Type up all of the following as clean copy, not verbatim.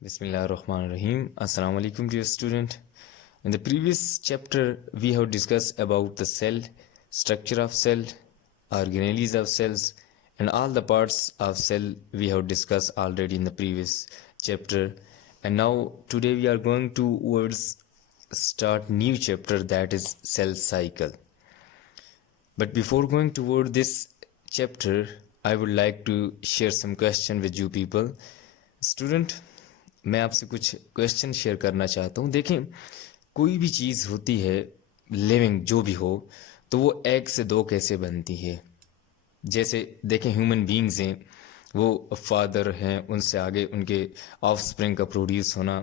Bismillahirrahmanirrahim. Assalamu alaikum, dear student. In the previous chapter, we have discussed about the cell, structure of cell, organelles of cells, and all the parts of cell we have discussed already in the previous chapter. And now today we are going towards start new chapter, that is cell cycle. But before going toward this chapter, I would like to share some question with you people. Student, मैं आपसे कुछ question share करना चाहता हूँ. देखें, कोई भी चीज़ होती है लिविंग जो भी हो, तो वो एक से दो कैसे बनती है. जैसे देखें, ह्यूमन बीइंग्स हैं, वो फादर हैं, उनसे आगे उनके ऑफस्प्रिंग का प्रोड्यूस होना,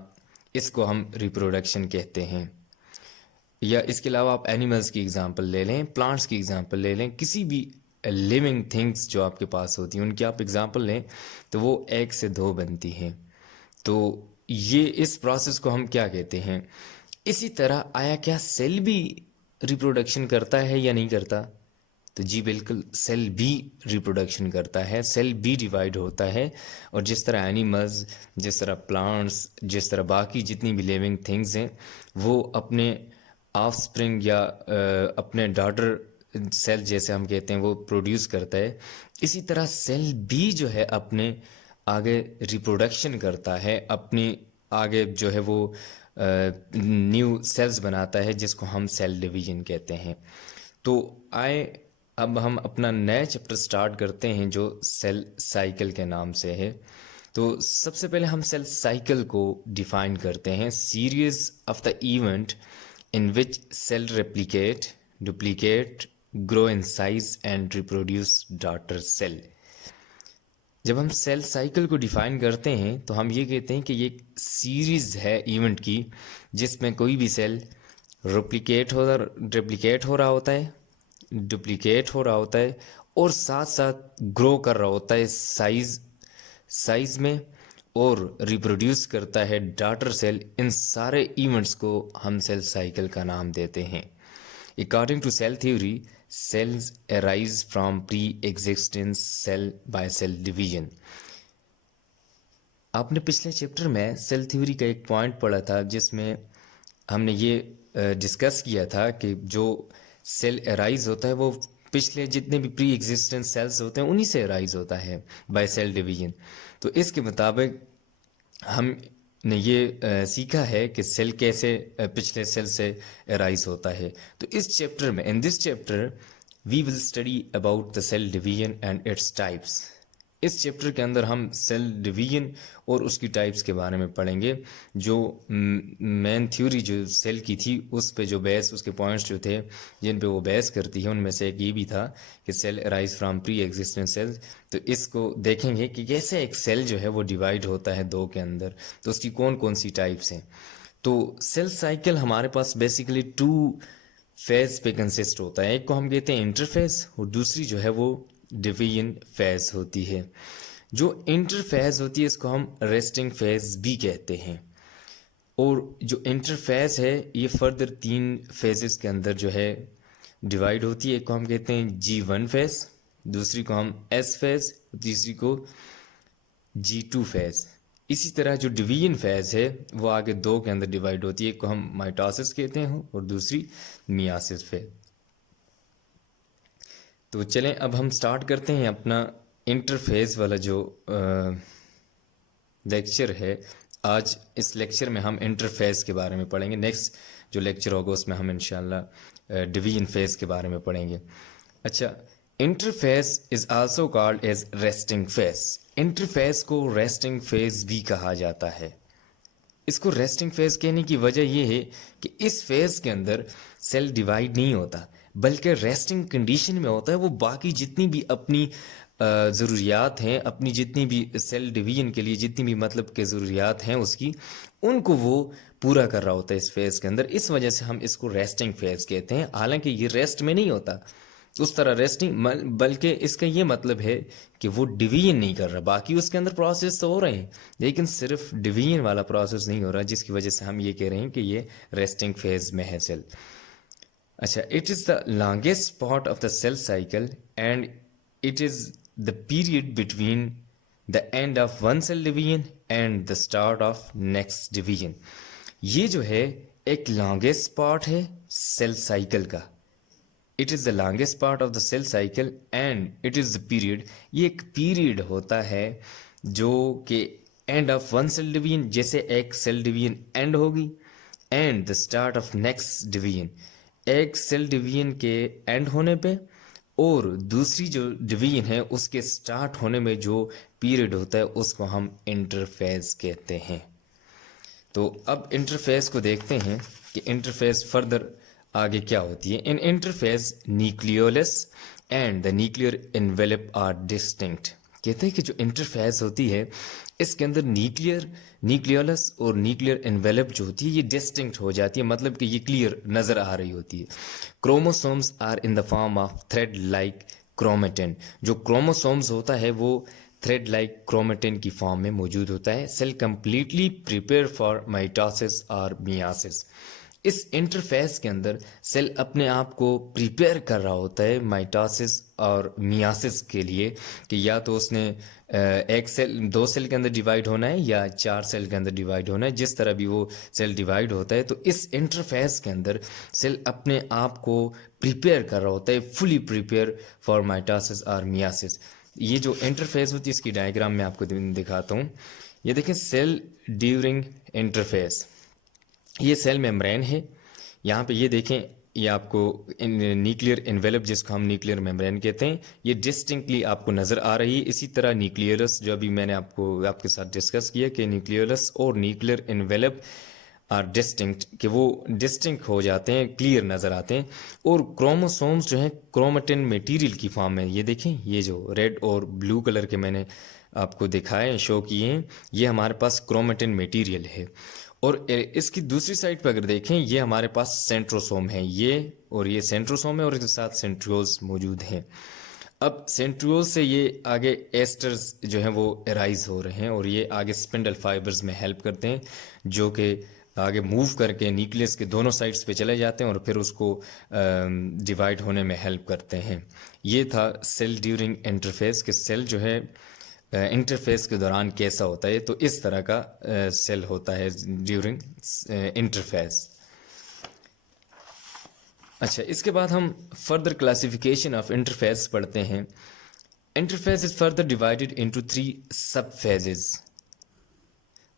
इसको हम रिप्रोडक्शन कहते हैं. या इसके अलावा आप एनिमल्स की एग्जांपल ले लें, प्लांट्स की एग्जांपल ले लें, किसी भी लिविंग थिंग्स जो आपके पास होती हैं उनकी आप एग्जांपल लें, तो वो एक से दो बनती हैं. तो ये इस प्रोसेस को हम क्या कहते हैं. इसी तरह आया क्या सेल भी रिप्रोडक्शन करता है या नहीं करता. तो जी बिल्कुल, सेल भी रिप्रोडक्शन करता है, सेल भी डिवाइड होता है. और जिस तरह एनिमल्स, जिस तरह प्लांट्स, जिस तरह बाकी जितनी भी लिविंग थिंग्स हैं, वो अपने ऑफस्प्रिंग या अपने डॉटर सेल जैसे हम कहते हैं वो प्रोड्यूस करता है, इसी तरह सेल भी जो है अपने आगे रिप्रोडक्शन करता है, अपनी आगे जो है वो न्यू सेल्स बनाता है, जिसको हम सेल डिवीजन कहते हैं. तो आए अब हम अपना नया चैप्टर स्टार्ट करते हैं जो सेल साइकिल के नाम से है. तो सबसे पहले हम सेल साइकिल को डिफाइन करते हैं. Series of the event in which cell replicate, duplicate, grow in size and reproduce daughter cell. जब हम सेल साइकिल को डिफाइन करते हैं तो हम ये कहते हैं कि ये एक सीरीज है इवेंट की, जिसमें कोई भी सेल रेप्लिकेट हो रहा होता है, डुप्लीकेट हो रहा होता है, और साथ साथ ग्रो कर रहा होता है साइज में, और रिप्रोड्यूस करता है डॉटर सेल. इन सारे इवेंट्स को हम सेल साइकिल का नाम देते हैं. According to cell theory, cells arise from pre existence cell by cell division. आपने पिछले चैप्टर में सेल थ्योरी का एक पॉइंट पढ़ा था, जिसमें हमने ये डिस्कस किया था कि जो सेल अराइज होता है वो पिछले जितने भी प्री एग्जिस्टेंस सेल्स होते हैं उन्हीं से अराइज होता है बाय सेल डिवीजन. तो इसके मुताबिक हमने ये सीखा है कि सेल कैसे पिछले सेल से अराइज होता है. तो इस चैप्टर में, in this chapter, we will study about the cell division and its types. इस चैप्टर के अंदर हम सेल डिवीजन और उसकी टाइप्स के बारे में पढ़ेंगे. जो मेन थ्योरी जो सेल की थी, उस पे जो बेस, उसके पॉइंट्स जो थे जिन पे वो बेस करती है, उनमें से एक ये भी था कि cell arise from pre existent cells. तो इसको देखेंगे कि कैसे एक सेल जो है वो डिवाइड होता है दो के अंदर, तो उसकी कौन कौन सी टाइप्स हैं. तो सेल साइकिल हमारे पास बेसिकली टू फेज पे कंसिस्ट होता है. एक को हम कहते हैं इंटरफेज, और दूसरी जो है वो डिवीजन फेज होती है. जो इंटरफेज होती है इसको हम रेस्टिंग फेज भी कहते हैं. और जो इंटरफेज है ये फर्दर 3 फेजेस के अंदर जो है डिवाइड होती है. एक को हम कहते हैं G1 फेज, दूसरी को हम S फेज, तीसरी को G2 फेज. इसी तरह जो डिवीजन फेज है वो आगे 2 के अंदर डिवाइड होती है. एक को हम माइटोसिस कहते हैं और दूसरी मियासिस फेज. तो चलें अब हम स्टार्ट करते हैं अपना इंटरफेज वाला जो लेक्चर है. आज इस लेक्चर में हम इंटरफेज के बारे में पढ़ेंगे. नेक्स्ट जो लेक्चर होगा उसमें हम इंशाल्लाह डिवीजन फेज के बारे में पढ़ेंगे. अच्छा, interphase is also called as resting phase. Interphase को रेस्टिंग फेज भी कहा जाता है. इसको रेस्टिंग फेज कहने की वजह यह है कि इस फेज के अंदर सेल डिवाइड नहीं होता, बल्कि रेस्टिंग कंडीशन में होता है. वो बाकी जितनी भी अपनी ज़रूरियात हैं, अपनी जितनी भी सेल डिवीजन के लिए जितनी भी मतलब के ज़रूरियात हैं उसकी, उनको वो पूरा कर रहा होता है इस फेज़ के अंदर. इस वजह से हम इसको रेस्टिंग फेज़ कहते हैं. हालांकि ये रेस्ट में नहीं होता उस तरह रेस्टिंग, बल्कि इसका ये मतलब है कि वो डिवीजन नहीं कर रहा. बाकी उसके अंदर प्रोसेस तो हो रहे हैं, लेकिन सिर्फ डिवीजन वाला प्रोसेस नहीं हो रहा, जिसकी वजह से हम ये कह रहे हैं कि ये रेस्टिंग फेज़ में है सेल. अच्छा, it is the longest part of the cell cycle and it is the period between the end of one cell division and the start of next division. ये जो है एक लॉन्गेस्ट पार्ट है cell cycle का। It is the longest part of the cell cycle and it is the period. ये एक period होता है जो कि end of one cell division, जैसे एक सेल डिवीजन एंड होगी, and the start of next division, एक सेल डिवीजन के एंड होने पे और दूसरी जो डिवीजन है उसके स्टार्ट होने में जो पीरियड होता है उसको हम इंटरफेज कहते हैं। तो अब इंटरफेस को देखते हैं कि इंटरफेस फर्दर आगे क्या होती है। In interphase nucleolus and the nuclear envelope are distinct. कहते हैं कि जो इंटरफेस होती है इसके अंदर न्यूक्लियोलस और न्यूक्लियर एनवेलप जो होती है ये डिस्टिंक्ट हो जाती है, मतलब कि ये क्लियर नजर आ रही होती है। Chromosomes are in the form of thread like chromatin. जो क्रोमोसोम्स होता है वो थ्रेड लाइक क्रोमेटिन की फॉर्म में मौजूद होता है। Cell completely prepare for mitosis और मियासिस। इस इंटरफेस के अंदर सेल अपने आप को प्रिपेयर कर रहा होता है माइटोसिस और मियासिस के लिए, कि या तो उसने एक सेल 2 सेल के अंदर डिवाइड होना है या 4 सेल के अंदर डिवाइड होना है, जिस तरह भी वो सेल डिवाइड होता है। तो इस इंटरफेस के अंदर सेल अपने आप को प्रिपेयर कर रहा होता है, फुली प्रिपेयर फॉर माइटोसिस और मियासिस। ये जो इंटरफेस होती है इसकी डायग्राम में आपको दिखाता हूँ। ये देखें सेल ड्यूरिंग इंटरफेस, ये सेल मेम्ब्रेन है। यहाँ पे ये देखें, ये आपको न्यूक्लियर एनवेलप जिसको हम न्यूक्लियर मेम्ब्रेन कहते हैं ये डिस्टिंक्टली आपको नज़र आ रही है। इसी तरह न्यूक्लियस जो अभी मैंने आपके साथ डिस्कस किया कि न्यूक्लियस और न्यूक्लियर एनवेलप आर डिस्टिंक्ट, कि वो डिस्टिंक्ट हो जाते हैं, क्लियर नज़र आते हैं। और क्रोमोसोम्स जो हैं क्रोमेटिन मटेरियल की फॉर्म में, ये देखें ये जो रेड और ब्लू कलर के मैंने आपको दिखाए शो किए हैं, ये हमारे पास क्रोमेटिन मटेरियल है। और इसकी दूसरी साइड पर अगर देखें ये हमारे पास सेंट्रोसोम है, ये सेंट्रोसोम है और इसके साथ सेंट्रियोल्स मौजूद हैं। अब सेंट्रियोल से ये आगे एस्टर्स जो हैं वो एराइज हो रहे हैं और ये आगे स्पिंडल फाइबर्स में हेल्प करते हैं, जो कि आगे मूव करके न्यूक्लियस के दोनों साइड्स पे चले जाते हैं और फिर उसको डिवाइड होने में हेल्प करते हैं। ये था सेल ड्यूरिंग इंटरफेस, के सेल जो है इंटरफेस के दौरान कैसा होता है। तो इस तरह का सेल होता है ड्यूरिंग इंटरफेस। अच्छा, इसके बाद हम फर्दर क्लासिफिकेशन ऑफ इंटरफेस पढ़ते हैं। Interphase is further divided into 3 sub phases.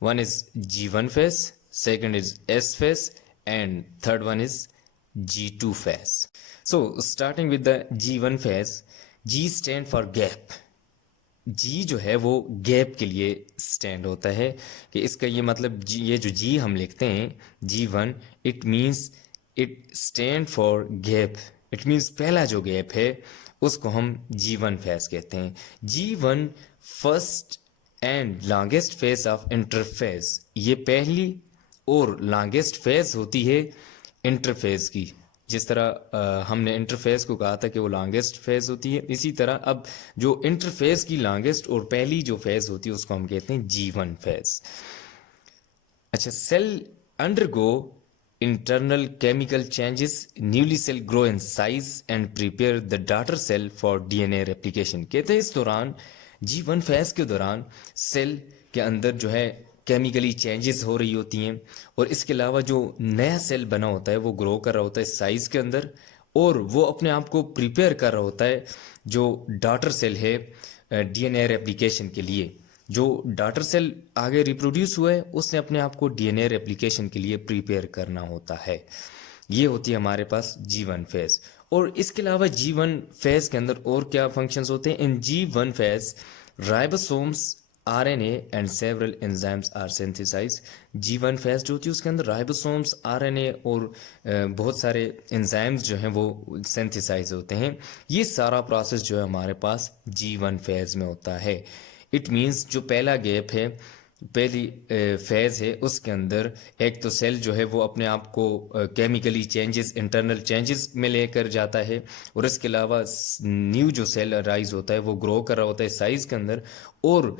One is G1 phase, second is S phase and third one is G2 phase. So starting with the G1 phase, G stand for gap. G जो है वो gap के लिए stand होता है, कि इसका ये मतलब ये जो जी हम लिखते हैं G1, it means it stand for gap. It means पहला जो गैप है उसको हम G1 फेज कहते हैं। G1 first and longest phase of interphase, ये पहली और लॉन्गेस्ट फेज होती है इंटरफेज की। जिस तरह हमने इंटरफेस को कहा था कि वो लॉन्गेस्ट फेज होती है, इसी तरह अब जो इंटरफेस की लॉन्गेस्ट और पहली जो फेज होती है उसको हम कहते हैं G1 फेज। अच्छा, cell undergo internal chemical changes, newly cell grow in size and prepare the daughter cell for DNA replication. कहते हैं इस दौरान G1 फेज के दौरान सेल के अंदर जो है केमिकली चेंजेस हो रही होती हैं और इसके अलावा जो नया सेल बना होता है वो ग्रो कर रहा होता है साइज के अंदर और वो अपने आप को प्रिपेयर कर रहा होता है जो डॉटर सेल है DNA रेप्लिकेशन के लिए। जो डॉटर सेल आगे रिप्रोड्यूस हुआ है उसने अपने आप को DNA रेप्लिकेशन के लिए प्रिपेयर करना होता है। ये होती है हमारे पास G1 फेज। और इसके अलावा G1 फेज के अंदर और क्या फंक्शंस होते हैं? In G1 phase ribosomes, RNA and several enzymes are synthesize. G1 phase जो होती है उसके अंदर राइबोसोम्स, RNA और बहुत सारे एंजाइम्स जो हैं वो सिंथेसाइज होते हैं। ये सारा प्रोसेस जो है हमारे पास G1 फेज में होता है। इट मीन्स जो पहला गैप है, पहली फेज है, उसके अंदर एक तो सेल जो है वो अपने आप को केमिकली चेंजेस, इंटरनल चेंजेस में लेकर जाता है और इसके अलावा न्यू जो सेल राइज होता है वो ग्रो कर रहा होता है साइज के अंदर और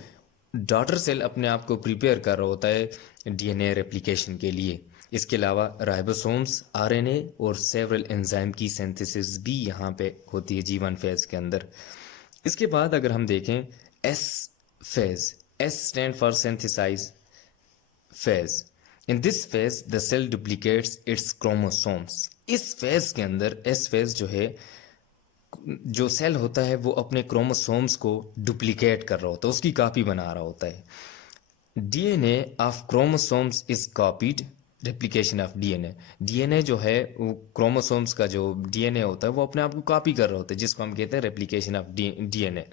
डॉटर सेल अपने आप को प्रिपेयर कर रहा होता है DNA रेप्लिकेशन के लिए। इसके अलावा राइबोसोम्स, RNA और सेवरल एंजाइम की सिंथेसिस भी यहाँ पे होती है G1 फेज के अंदर। इसके बाद अगर हम देखें S phase, S stand for synthesize phase. In this phase the cell duplicates its chromosomes. इस फेज के अंदर एस फेज जो है, जो सेल होता है वो अपने क्रोमोसोम्स को डुप्लीकेट कर रहा होता है, उसकी कॉपी बना रहा होता है. DNA of chromosomes is copied. Replication of DNA. DNA जो है वो क्रोमोसोम्स का जो डीएनए होता है वो अपने आप को कॉपी कर रहा होता है, जिसको हम कहते हैं replication of DNA.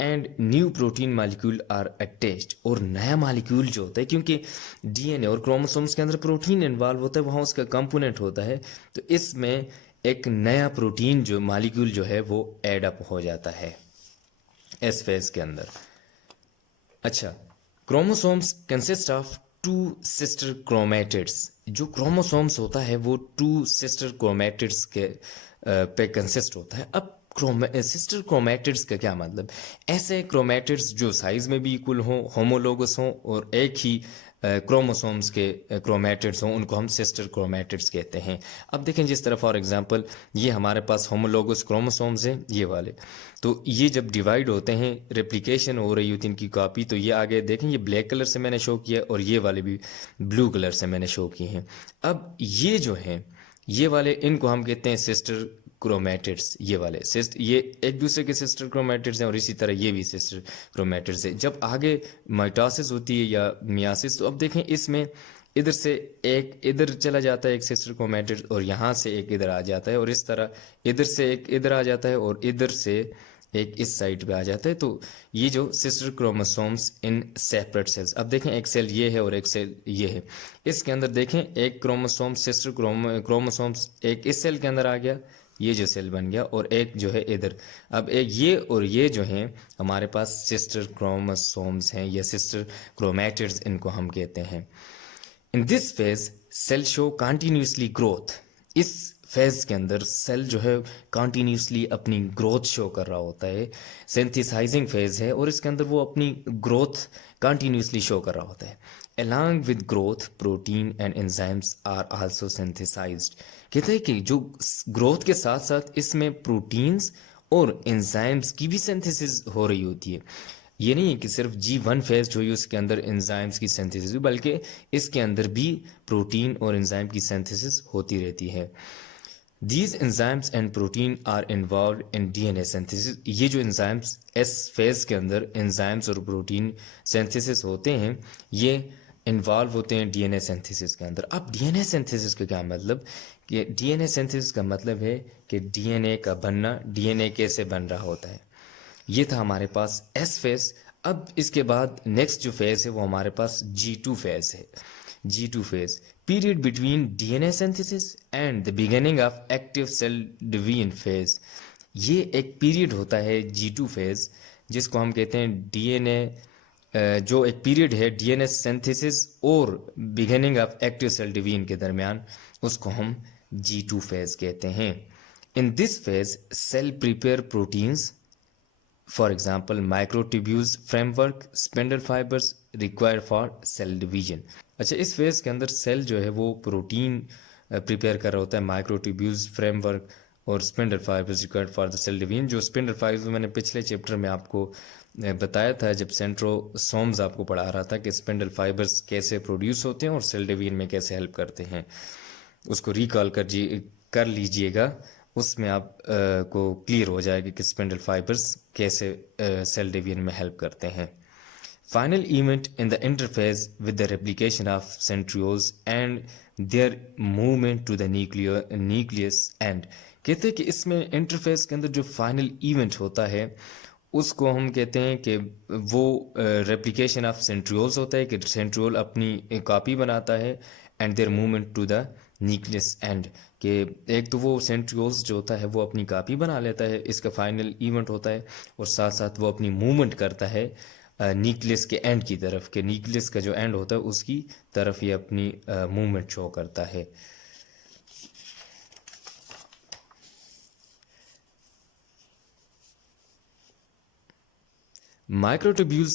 And new protein molecule are attached. और नया मालिक्यूल जो होता है, क्योंकि डीएनए और क्रोमोसोम्स के अंदर प्रोटीन इन्वॉल्व होता है, वहाँ उसका कंपोनेंट होता है, तो इसमें एक नया प्रोटीन जो मालिक्यूल जो है वो एड अप हो जाता है एस फेज के अंदर. अच्छा, chromosomes consist of two sister chromatids. जो क्रोमोसोम्स होता है वो टू सिस्टर क्रोमेटिड्स के पे कंसिस्ट होता है. अब सिस्टर क्रोमेटिड्स का क्या मतलब? ऐसे क्रोमेटिड्स जो साइज में भी इक्वल हों, होमोलोगस हों और एक ही क्रोमोसोम्स के क्रोमेटिड्स हों, उनको हम सिस्टर क्रोमेटिड्स कहते हैं. अब देखें, जिस तरह फॉर एग्जांपल ये हमारे पास होमोलोगस क्रोमोसोम्स हैं, ये वाले, तो ये जब डिवाइड होते हैं, रेप्लिकेशन हो रही होती है इनकी कॉपी, तो ये आगे देखें, ये ब्लैक कलर से मैंने शो किया और ये वाले भी ब्लू कलर से मैंने शो किए हैं. अब ये जो हैं, ये वाले, इनको हम कहते हैं सिस्टर क्रोमेटिड्स. ये वाले ये एक दूसरे के सिस्टर क्रोमेटिड्स हैं और इसी तरह ये भी सिस्टर क्रोमेटिड्स है. जब आगे माइटोसिस होती है या मियासिस, तो अब देखें इसमें इधर से एक इधर चला जाता है एक सिस्टर क्रोमेटिड और यहाँ से एक इधर आ जाता है, और इस तरह इधर से एक इधर आ जाता है और इधर से एक इस साइड पे आ जाता है. तो ये जो sister chromosomes in separate cells. अब देखें, एक सेल ये है और एक सेल ये है. इसके अंदर देखें, एक क्रोमोसोम सिस्टर क्रोमोसोम्स एक इस सेल के अंदर आ गया, ये जो सेल बन गया, और एक जो है इधर. अब एक ये और ये जो हैं हमारे पास सिस्टर क्रोमोसोम्स हैं या सिस्टर क्रोमेटिड्स इनको हम कहते हैं. In this phase cell show continuously growth. इस फेज के अंदर सेल जो है कंटिन्यूसली अपनी ग्रोथ शो कर रहा होता है. सिंथेसाइजिंग फेज है और इसके अंदर वो अपनी ग्रोथ कंटिन्यूसली शो कर रहा होता है. Along with growth, protein and enzymes are also synthesized. कहते हैं कि जो ग्रोथ के साथ साथ इसमें प्रोटीन्स और एंजाइम्स की भी सिंथेसिस हो रही होती है. ये नहीं है कि सिर्फ G1 फेज हुई उसके अंदर एंजाइम्स की सिंथेसिस हुई, बल्कि इसके अंदर भी प्रोटीन और एंजाइम की सिंथेसिस होती रहती है. These enzymes and protein are involved in DNA synthesis. ये जो एंजाइम्स एस फेज के अंदर एंजाइम्स और प्रोटीन सिंथेसिस होते हैं, ये इन्वॉल्व होते हैं डीएनए सिंथेसिस के अंदर. अब डीएनए सिंथेसिस का क्या मतलब? कि डीएनए सिंथेसिस का मतलब है कि डीएनए का बनना, डीएनए कैसे बन रहा होता है. ये था हमारे पास एस फेज. अब इसके बाद नेक्स्ट जो फेज है वो हमारे पास G2 फेज है. G2 phase, period between DNA synthesis and the beginning of active cell division phase. ये एक पीरियड होता है G2 फेज, जिसको हम कहते हैं डीएनए, जो एक पीरियड है डीएनए सिंथेसिस और beginning of active cell division के दरमियान, उसको हम G2 फेज कहते हैं. In this phase cell prepare proteins, for example microtubules, framework, spindle fibres required for cell division. अच्छा, इस फेज के अंदर सेल जो है वो प्रोटीन प्रिपेयर कर रहा होता है, माइक्रोट्यूब्यूल्स, फ्रेमवर्क और spindle fibres required for the cell division. जो स्पिंडल फाइबर्स मैंने पिछले चैप्टर में आपको बताया था, जब सेंट्रोसोम्स आपको पढ़ा रहा था कि स्पिंडल फाइबर्स कैसे प्रोड्यूस होते हैं और सेल डिवीजन में कैसे हेल्प करते हैं. उसको रिकॉल कर लीजिएगा, उसमें आप को क्लियर हो जाएगा कि स्पिंडल फाइबर्स कैसे सेल डिवीजन में हेल्प करते हैं. Final event in the interphase with the replication of centrioles and their movement to the nucleus and कहते हैं कि इसमें इंटरफेस के अंदर जो फाइनल इवेंट होता है उसको हम कहते हैं कि वो रेप्लिकेशन ऑफ सेंट्रियोल्स होता है, कि सेंट्रियोल अपनी कॉपी बनाता है and their movement to the nucleus and, कि एक तो वो सेंट्रियोल्स जो होता है वो अपनी कॉपी बना लेता है, इसका फाइनल इवेंट होता है, और साथ साथ वो अपनी मूवमेंट करता है न्यूक्लियस के एंड की तरफ, के न्यूक्लियस का जो एंड होता है उसकी तरफ ये अपनी मूवमेंट शो करता है. Microtubules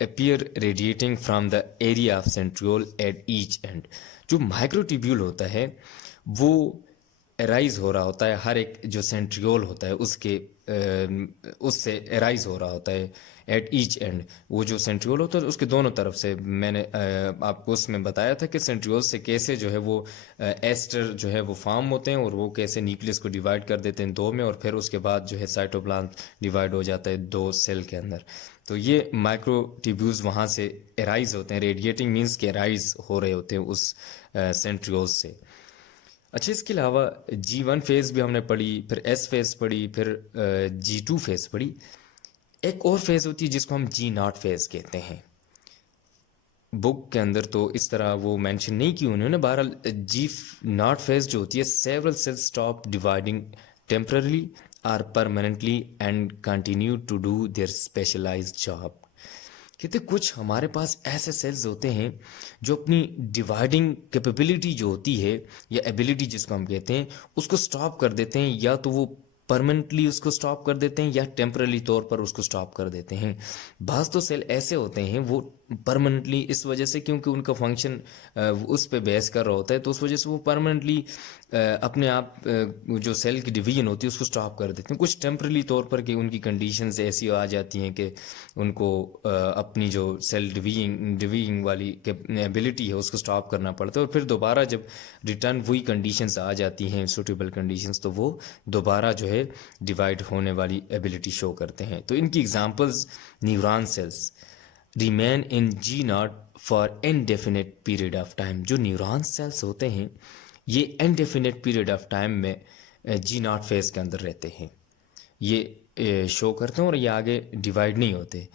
appear radiating from the area of centriole at each end. जो माइक्रोट्यूब्यूल होता है वो एराइज हो रहा होता है, हर एक जो सेंट्रियोल होता है उससे एराइज हो रहा होता है एट ईच एंड। वो जो सेंट्रियोल होता है उसके दोनों तरफ से, मैंने आपको उसमें बताया था कि सेंट्रियोल से कैसे जो है वो एस्टर जो है वो फॉर्म होते हैं और वो कैसे न्यूक्लियस को डिवाइड कर देते हैं दो में, और फिर उसके बाद जो है साइटोप्लाज्म डिवाइड हो जाता है दो सेल के अंदर। तो ये माइक्रोट्यूब्यूल्स वहाँ से एराइज होते हैं, रेडिएटिंग मीन्स के एराइज हो रहे होते हैं उस सेंट्रियोल से। अच्छा, इसके अलावा G1 फेज़ भी हमने पढ़ी, फिर S फेज़ पढ़ी, फिर G2 फेज़ पढ़ी। एक और फेज़ होती है जिसको हम G0 फेज़ कहते हैं। बुक के अंदर तो इस तरह वो मेंशन नहीं की उन्होंने, बहरहाल G0 फेज़ जो होती है, several cells stop dividing temporary or permanently and continue to do their specialised job. कहते कुछ हमारे पास ऐसे सेल्स होते हैं जो अपनी डिवाइडिंग कैपेबिलिटी जो होती है या एबिलिटी जिसको हम कहते हैं उसको स्टॉप कर देते हैं, या तो वो परमानेंटली उसको स्टॉप कर देते हैं या टेम्पररी तौर पर उसको स्टॉप कर देते हैं। बाज़ तो सेल ऐसे होते हैं वो परमानेंटली, इस वजह से क्योंकि उनका फंक्शन उस पे बेस कर रहा होता है, तो उस वजह से वो परमानेंटली अपने आप जो सेल की डिवीजन होती है उसको स्टॉप कर देते हैं। कुछ टेम्पररी तौर पर कि उनकी कंडीशंस ऐसी आ जाती हैं कि उनको अपनी जो सेल डिवीजिंग वाली एबिलिटी है उसको स्टॉप करना पड़ता है, और फिर दोबारा जब रिटर्न वही कंडीशंस आ जाती हैं सूटेबल कंडीशंस, तो वो दोबारा जो है डिवाइड होने वाली एबिलिटी शो करते हैं। तो इनकी examples, neuron cells remain in G0 for indefinite period of time. जो न्यूरॉन सेल्स होते हैं ये इनडेफिनेट पीरियड ऑफ टाइम में G0 फेज के अंदर रहते हैं, ये शो करते हैं और ये आगे डिवाइड नहीं होते।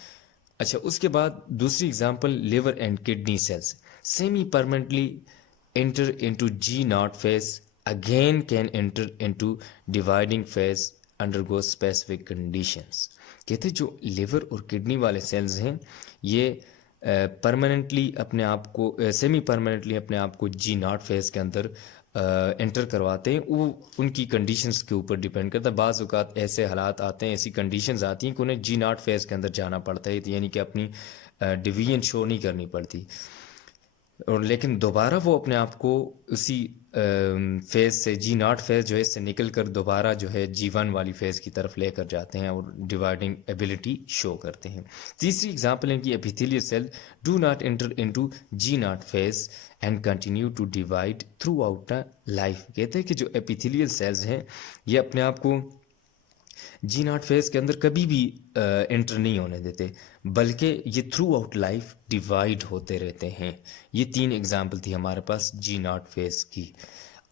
अच्छा, उसके बाद दूसरी example liver and kidney cells semi permanently enter into G0 phase, again can enter into dividing phase undergo specific conditions. कहते जो लिवर और किडनी वाले सेल्स हैं ये परमानेंटली अपने आप को सेमी परमानेंटली अपने आप को G0 फेज के अंदर एंटर करवाते हैं। वो उनकी कंडीशंस के ऊपर डिपेंड करता है। बाज़ औक़ात ऐसे हालात आते हैं, ऐसी कंडीशंस आती हैं कि उन्हें G0 फेज के अंदर जाना पड़ता है, यानी कि अपनी डिवीजन शो नहीं करनी पड़ती, और लेकिन दोबारा वो अपने आप को उसी फेज से G0 फेज जो है इससे निकल कर दोबारा जो है G1 वाली फेज की तरफ लेकर जाते हैं और डिवाइडिंग एबिलिटी शो करते हैं। तीसरी एग्जांपल है कि epithelial cell do not enter into G0 phase and continue to divide throughout the life. कहते हैं कि जो एपिथेलियल सेल्स हैं ये अपने आप को G0 फेज के अंदर कभी भी एंटर नहीं होने देते, बल्कि ये थ्रू आउट लाइफ डिवाइड होते रहते हैं। ये तीन एग्जाम्पल थी हमारे पास G0 फेज की।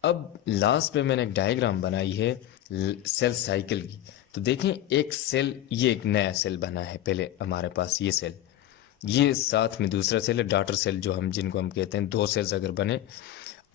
अब लास्ट पे मैंने एक डायग्राम बनाई है सेल साइकिल की। तो देखें, एक सेल, ये एक नया सेल बना है, पहले हमारे पास ये सेल, ये साथ में दूसरा सेल है डॉटर सेल, जो हम जिनको हम कहते हैं दो सेल्स अगर बने।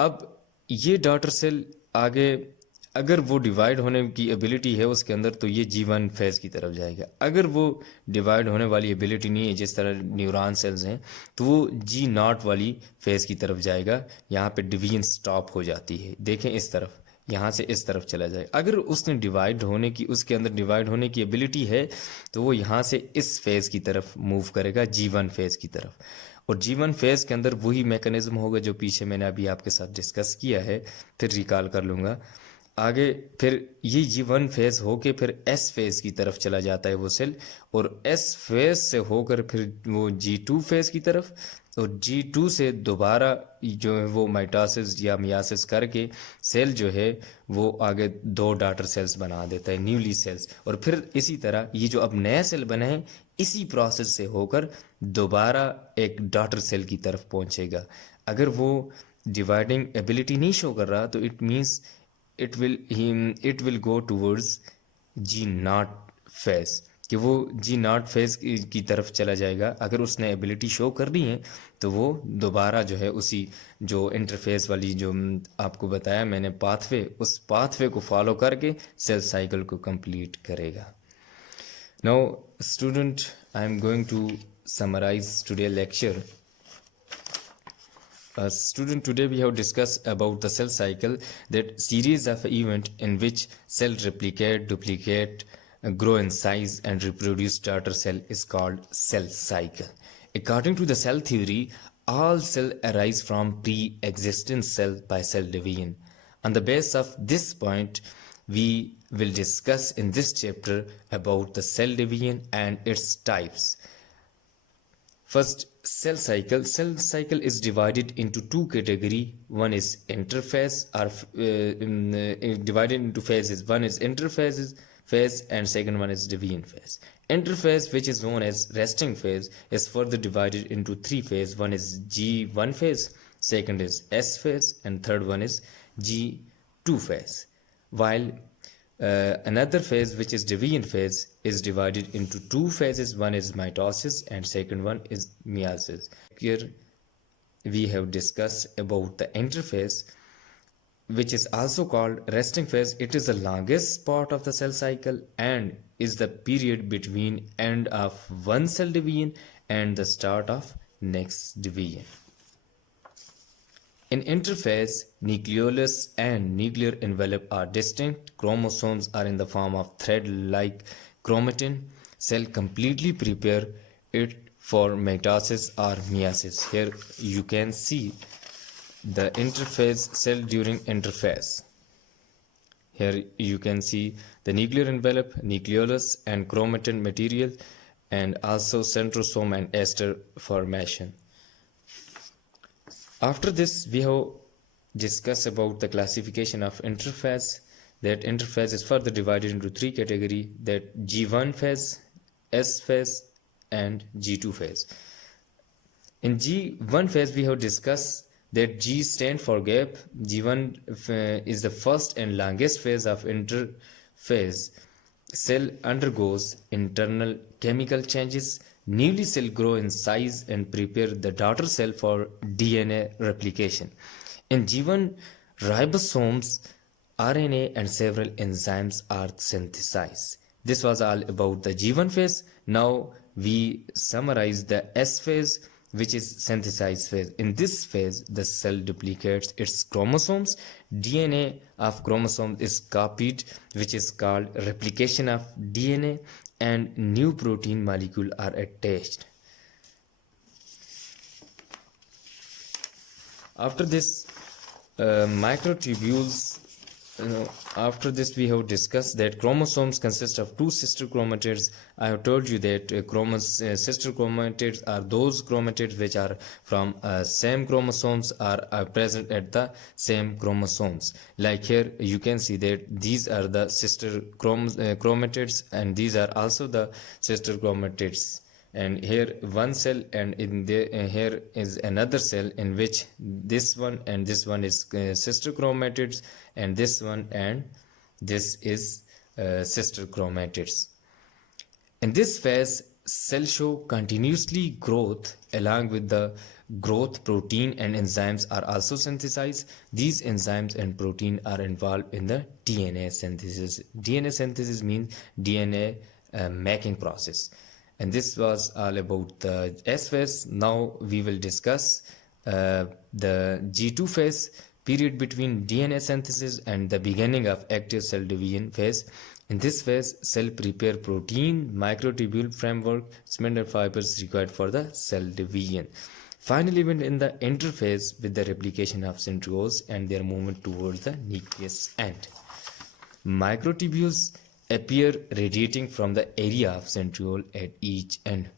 अब ये डॉटर सेल आगे अगर वो डिवाइड होने की एबिलिटी है उसके अंदर तो ये G1 फेज की तरफ जाएगा। अगर वो डिवाइड होने वाली एबिलिटी नहीं है, जिस तरह न्यूरॉन सेल्स हैं, तो वो G0 वाली फेज की तरफ जाएगा। यहाँ पे डिवीजन स्टॉप हो जाती है, देखें इस तरफ, यहाँ से इस तरफ चला जाए। अगर उसने डिवाइड होने की, उसके अंदर डिवाइड होने की एबिलिटी है, तो वो यहाँ से इस फेज की तरफ मूव करेगा, G1 फेज की तरफ। और G1 फेज के अंदर वही मैकेनिज्म होगा जो पीछे मैंने अभी आपके साथ डिस्कस किया है, फिर रिकॉल कर लूँगा आगे। फिर ये G1 फेज होके फिर S फेज की तरफ चला जाता है वो सेल, और S फेज से होकर फिर वो G2 फेज की तरफ, और G2 से दोबारा जो है वो माइटोसिस या मियासिस करके सेल जो है वो आगे दो डॉटर सेल्स बना देता है, न्यूली सेल्स। और फिर इसी तरह ये जो अब नया सेल बना है इसी प्रोसेस से होकर दोबारा एक डॉटर सेल की तरफ पहुंचेगा। अगर वो डिवाइडिंग एबिलिटी नहीं शो कर रहा तो it means it will go towards G0 phase, कि वो G0 फेज की तरफ चला जाएगा। अगर उसने एबिलिटी शो करनी है तो वो दोबारा जो है उसी जो इंटरफेस वाली जो आपको बताया मैंने पाथवे, उस पाथवे को फॉलो करके सेल साइकिल को कंप्लीट करेगा। Now student, I am going to summarise today lecture. Student, today we have discussed about the cell cycle, that series of event in which cell replicate, duplicate, grow in size and reproduce daughter cell is called cell cycle. According to the cell theory, all cell arise from pre-existent cell by cell division. On the basis of this point, we will discuss in this chapter about the cell division and its types. First, cell cycle. Cell cycle is divided into two categories. One is interphase, or divided into phases. One is interphase phase, and second one is division phase. Interphase, which is known as resting phase, is further divided into three phases. One is G1 phase, second is S phase, and third one is G2 phase. While another phase, which is division phase, is divided into two phases. One is mitosis and second one is meiosis. Here we have discussed about the interphase, which is also called resting phase. It is the longest part of the cell cycle and is the period between end of one cell division and the start of next division. In interphase, nucleolus and nuclear envelope are distinct. Chromosomes are in the form of thread-like chromatin. Cell completely prepare it for mitosis or meiosis. Here you can see the interphase cell during interphase. Here you can see the nuclear envelope, nucleolus and chromatin material, and also centrosome and ester formation. After this, we have discussed about the classification of interphase. That interphase is further divided into three categories, that G1 phase, S phase, and G2 phase. In G1 phase, we have discussed that G stands for gap. G1 is the first and longest phase of interphase. Cell undergoes internal chemical changes. Newly cell grow in size and prepare the daughter cell for DNA replication. In G1, ribosomes, RNA and several enzymes are synthesized. This was all about the G1 phase. Now we summarize the S phase, which is synthesized phase. In this phase, the cell duplicates its chromosomes. DNA of chromosome is copied, which is called replication of DNA, and new protein molecules are attached. After this, microtubules. After this, we have discussed that chromosomes consist of two sister chromatids. I have told you that sister chromatids are those chromatids which are from same chromosomes are present at the same chromosomes. Like here, you can see that these are the sister chromatids, and these are also the sister chromatids. And here one cell, and in the here is another cell in which this one and this one is sister chromatids, and this one and this is sister chromatids. In this phase, cell show continuously growth. Along with the growth, protein and enzymes are also synthesized. These enzymes and protein are involved in the DNA synthesis. DNA synthesis means DNA making process. And this was all about the S phase. Now we will discuss the G2 phase, period between DNA synthesis and the beginning of active cell division phase. In this phase, cell prepare protein, microtubule framework, spindle fibers required for the cell division. Final event in the interphase with the replication of centrioles and their movement towards the nucleus end. Microtubules appear radiating from the area of centriole at each end.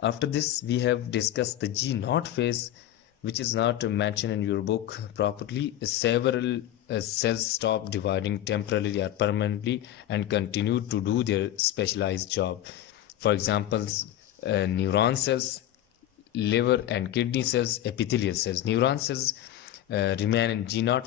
After this, we have discussed the G0 phase, which is not mentioned in your book properly. Several cells stop dividing temporarily or permanently and continue to do their specialized job. For example, neuron cells, liver and kidney cells, epithelial cells. Neuron cells remain in G0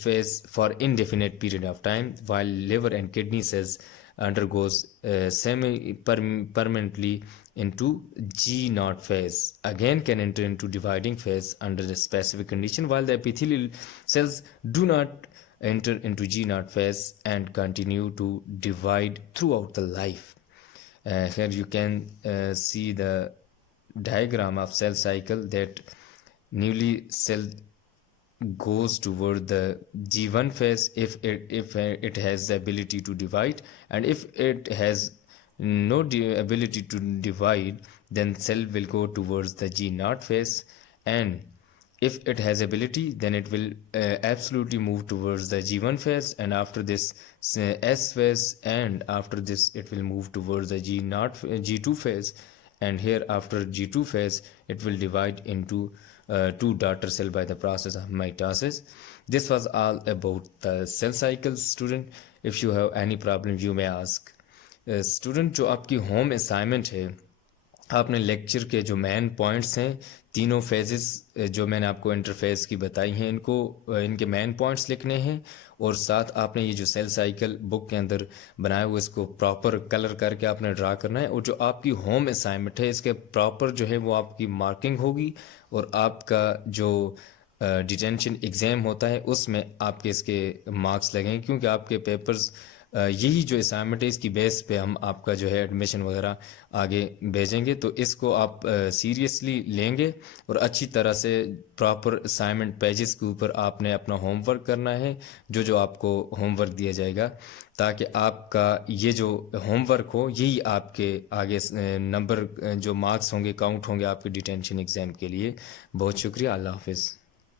phase for indefinite period of time, while liver and kidney cells undergoes semi-permanently into G0 phase. Again can enter into dividing phase under the specific condition, while the epithelial cells do not enter into G0 phase and continue to divide throughout the life. Here you can see the diagram of cell cycle, that newly cell goes toward the G1 phase if it has the ability to divide, and if it has no ability to divide, then cell will go towards the G0 phase, and If it has ability, then it will absolutely move towards the G1 phase, and after this S phase, and after this it will move towards the G2 phase, and here after G2 phase it will divide into two daughter cell by the process of mitosis. This was all about the cell cycle, student. If you have any problem, you may ask. Student जो आपकी home assignment है, आपने lecture के जो main points हैं, तीनों phases जो मैंने आपको इंटरफेस की बताई हैं, इनके मेन पॉइंट्स लिखने हैं, और साथ आपने ये जो सेल साइकिल बुक के अंदर बनाया हुआ इसको प्रॉपर कलर करके आपने ड्रा करना है, और जो आपकी होम असाइनमेंट है इसके प्रॉपर जो है वो आपकी मार्किंग होगी, और आपका जो डिटेंशन एग्ज़ाम होता है उसमें आपके इसके मार्क्स लगेंगे, क्योंकि आपके पेपर्स यही जो असाइनमेंट है इसकी बेस पे हम आपका जो है एडमिशन वगैरह आगे भेजेंगे। तो इसको आप सीरियसली लेंगे और अच्छी तरह से प्रॉपर असाइनमेंट पेजेस के ऊपर आपने अपना होमवर्क करना है, जो आपको होमवर्क दिया जाएगा, ताकि आपका ये जो होमवर्क हो यही आपके आगे नंबर जो मार्क्स होंगे काउंट होंगे आपके डिटेंशन एग्ज़ाम के लिए। बहुत शुक्रिया, अल्लाह हाफिज़।